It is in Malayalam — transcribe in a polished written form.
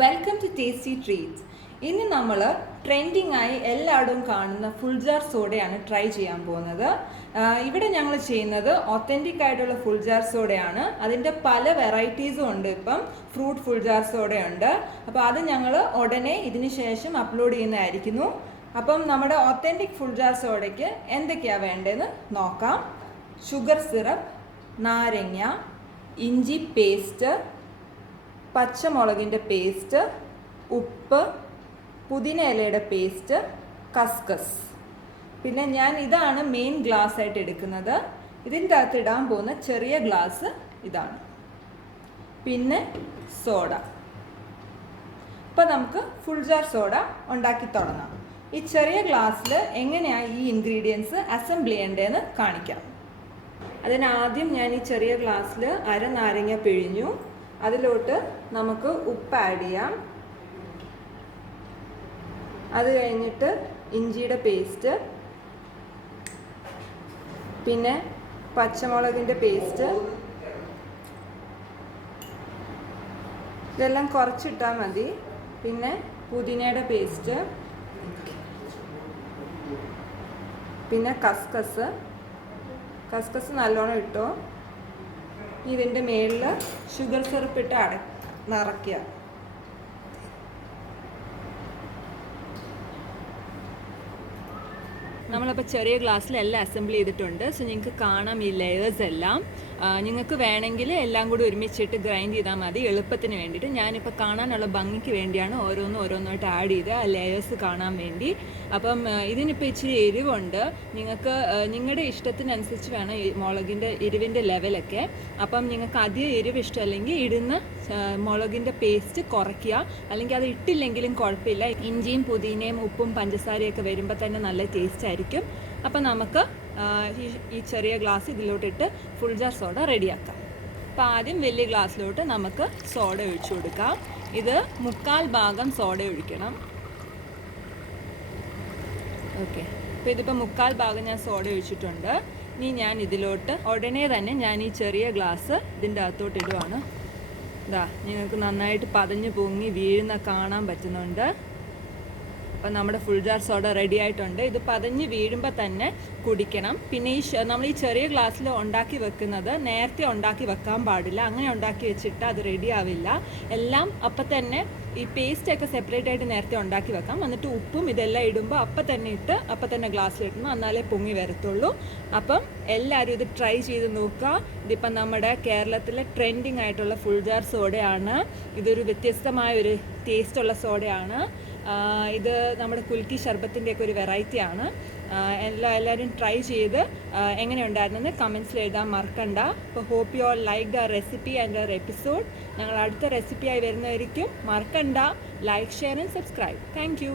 Welcome to tasty treats. ഇന്ന് നമ്മൾ ട്രെൻഡിങ് ആയി എല്ലായിടവും കാണുന്ന ഫുൾജാർ സോഡയാണ് ട്രൈ ചെയ്യാൻ പോകുന്നത്. ഇവിടെ ഞങ്ങൾ ചെയ്യുന്നത് ഒത്തൻറ്റിക് ആയിട്ടുള്ള ഫുൾജാർ സോഡയാണ്. അതിൻ്റെ പല വെറൈറ്റീസും ഉണ്ട്. ഇപ്പം ഫ്രൂട്ട് ഫുൾജാർ സോഡയുണ്ട്. അപ്പോൾ അത് ഞങ്ങൾ ഉടനെ ഇതിന് ശേഷം അപ്ലോഡ് ചെയ്യുന്നതായിരിക്കുന്നു. അപ്പം നമ്മുടെ ഒത്തൻറ്റിക് ഫുൾജാർ സോഡയ്ക്ക് എന്തൊക്കെയാണ് വേണ്ടതെന്ന് നോക്കാം. ഷുഗർ സിറപ്പ്, നാരങ്ങ, ഇഞ്ചി പേസ്റ്റ്, പച്ചമുളകിൻ്റെ പേസ്റ്റ്, ഉപ്പ്, പുതിന ഇലയുടെ പേസ്റ്റ്, കസ്കസ്. പിന്നെ ഞാൻ ഇതാണ് മെയിൻ ഗ്ലാസ് ആയിട്ട് എടുക്കുന്നത്. ഇതിൻ്റെ അകത്ത് ഇടാൻ പോകുന്ന ചെറിയ ഗ്ലാസ് ഇതാണ്. പിന്നെ സോഡ. അപ്പോൾ നമുക്ക് ഫുൾജാർ സോഡ ഉണ്ടാക്കി തുടങ്ങാം. ഈ ചെറിയ ഗ്ലാസ്സിൽ എങ്ങനെയാണ് ഈ ഇൻഗ്രീഡിയൻസ് അസംബിൾ ചെയ്യേണ്ടതെന്ന് കാണിക്കാം. അതിനാദ്യം ഞാൻ ഈ ചെറിയ ഗ്ലാസ്സിൽ അര നാരങ്ങ പിഴിഞ്ഞു. അതിലോട്ട് നമുക്ക് ഉപ്പ് ആഡ് ചെയ്യാം. അത് കഴിഞ്ഞിട്ട് ഇഞ്ചിയുടെ പേസ്റ്റ്, പിന്നെ പച്ചമുളകിൻ്റെ പേസ്റ്റ്, ഇതെല്ലാം കുറച്ചിട്ടാൽ മതി. പിന്നെ പുതിനയുടെ പേസ്റ്റ്, പിന്നെ കസ്കസ് നല്ലോണം ഇട്ടോ. ഇതിൻ്റെ മേളിൽ ഷുഗർ സിറപ്പ് ഇട്ട് നിറയ്ക്കുക. നമ്മളപ്പോൾ ചെറിയ ഗ്ലാസ്സിൽ എല്ലാം അസംബിൾ ചെയ്തിട്ടുണ്ട്. സോ നിങ്ങൾക്ക് കാണാം ഈ ലെയേഴ്സ് എല്ലാം. നിങ്ങൾക്ക് വേണമെങ്കിൽ എല്ലാം കൂടി ഒരുമിച്ചിട്ട് ഗ്രൈൻഡ് ചെയ്താൽ മതി എളുപ്പത്തിന് വേണ്ടിയിട്ട്. ഞാനിപ്പോൾ കാണാനുള്ള ഭംഗിക്ക് വേണ്ടിയാണ് ഓരോന്നായിട്ട് ആഡ് ചെയ്ത് ആ ലെയേഴ്സ് കാണാൻ വേണ്ടി. അപ്പം ഇതിനിപ്പോൾ ഇച്ചിരി എരിവുണ്ട്. നിങ്ങൾക്ക് നിങ്ങളുടെ ഇഷ്ടത്തിനനുസരിച്ച് വേണം ഈ മുളകിൻ്റെ എരിവിൻ്റെ ലെവലൊക്കെ. അപ്പം നിങ്ങൾക്ക് അധികം എരിവ് ഇഷ്ടമല്ലെങ്കിൽ ഇടുന്ന മുളകിൻ്റെ പേസ്റ്റ് കുറയ്ക്കുക. അല്ലെങ്കിൽ അത് ഇട്ടില്ലെങ്കിലും കുഴപ്പമില്ല. ഇഞ്ചിയും പുതിനയും ഉപ്പും പഞ്ചസാരയൊക്കെ വരുമ്പോൾ തന്നെ നല്ല ടേസ്റ്റ് ആയിരിക്കും. അപ്പം നമുക്ക് ഈ ചെറിയ ഗ്ലാസ് ഇതിലോട്ടിട്ട് ഫുൾജാർ സോഡ റെഡിയാക്കാം. അപ്പോൾ ആദ്യം വലിയ ഗ്ലാസ്സിലോട്ട് നമുക്ക് സോഡ ഒഴിച്ചു കൊടുക്കാം. ഇത് 1/4 ഭാഗം സോഡ ഒഴിക്കണം. ഓക്കെ, അപ്പോൾ ഇതിപ്പോൾ 1/4 ഭാഗം ഞാൻ സോഡ ഒഴിച്ചിട്ടുണ്ട്. ഇനി ഞാൻ ഇതിലോട്ട് ഉടനെ തന്നെ ഞാൻ ഈ ചെറിയ ഗ്ലാസ് ഇതിൻ്റെ അകത്തോട്ട് ഇടുവാണ്. ഇതാ നിങ്ങൾക്ക് നന്നായിട്ട് പതഞ്ഞ് പൊങ്ങി വീഴുന്ന കാണാൻ പറ്റുന്നുണ്ട്. അപ്പം നമ്മുടെ ഫുൾജാർ സോഡ റെഡി ആയിട്ടുണ്ട്. ഇത് പതഞ്ഞ് വീഴുമ്പോൾ തന്നെ കുടിക്കണം. പിന്നെ നമ്മൾ ഈ ചെറിയ ഗ്ലാസ്സിൽ ഉണ്ടാക്കി വെക്കുന്നത് നേരത്തെ ഉണ്ടാക്കി വെക്കാൻ പാടില്ല. അങ്ങനെ ഉണ്ടാക്കി വെച്ചിട്ട് അത് റെഡി ആവില്ല. എല്ലാം അപ്പം തന്നെ ഈ പേസ്റ്റൊക്കെ സെപ്പറേറ്റ് ആയിട്ട് നേരത്തെ ഉണ്ടാക്കി വെക്കാം. എന്നിട്ട് ഉപ്പും ഇതെല്ലാം ഇടുമ്പോൾ അപ്പം തന്നെ ഇട്ട് അപ്പം തന്നെ ഗ്ലാസ്സിലിടണം. എന്നാലേ പൊങ്ങി വരത്തുള്ളൂ. അപ്പം എല്ലാവരും ഇത് ട്രൈ ചെയ്ത് നോക്കുക. ഇതിപ്പം നമ്മുടെ കേരളത്തിലെ ട്രെൻഡിങ് ആയിട്ടുള്ള ഫുൾജാർ സോഡയാണ്. ഇതൊരു വ്യത്യസ്തമായൊരു ടേസ്റ്റുള്ള സോഡയാണ്. ഇത് നമ്മുടെ കുൽക്കി ശർബത്തിൻ്റെയൊക്കെ ഒരു വെറൈറ്റിയാണ്. എല്ലാവരും ട്രൈ ചെയ്ത് എങ്ങനെയുണ്ടായിരുന്നെന്ന് കമൻസിൽ എഴുതാൻ മറക്കണ്ട. അപ്പോൾ hope you all like our recipe and our episode. ഞങ്ങൾ അടുത്ത റെസിപ്പിയായി വരുന്നതായിരിക്കും. മറക്കണ്ട, like, share and subscribe. Thank U.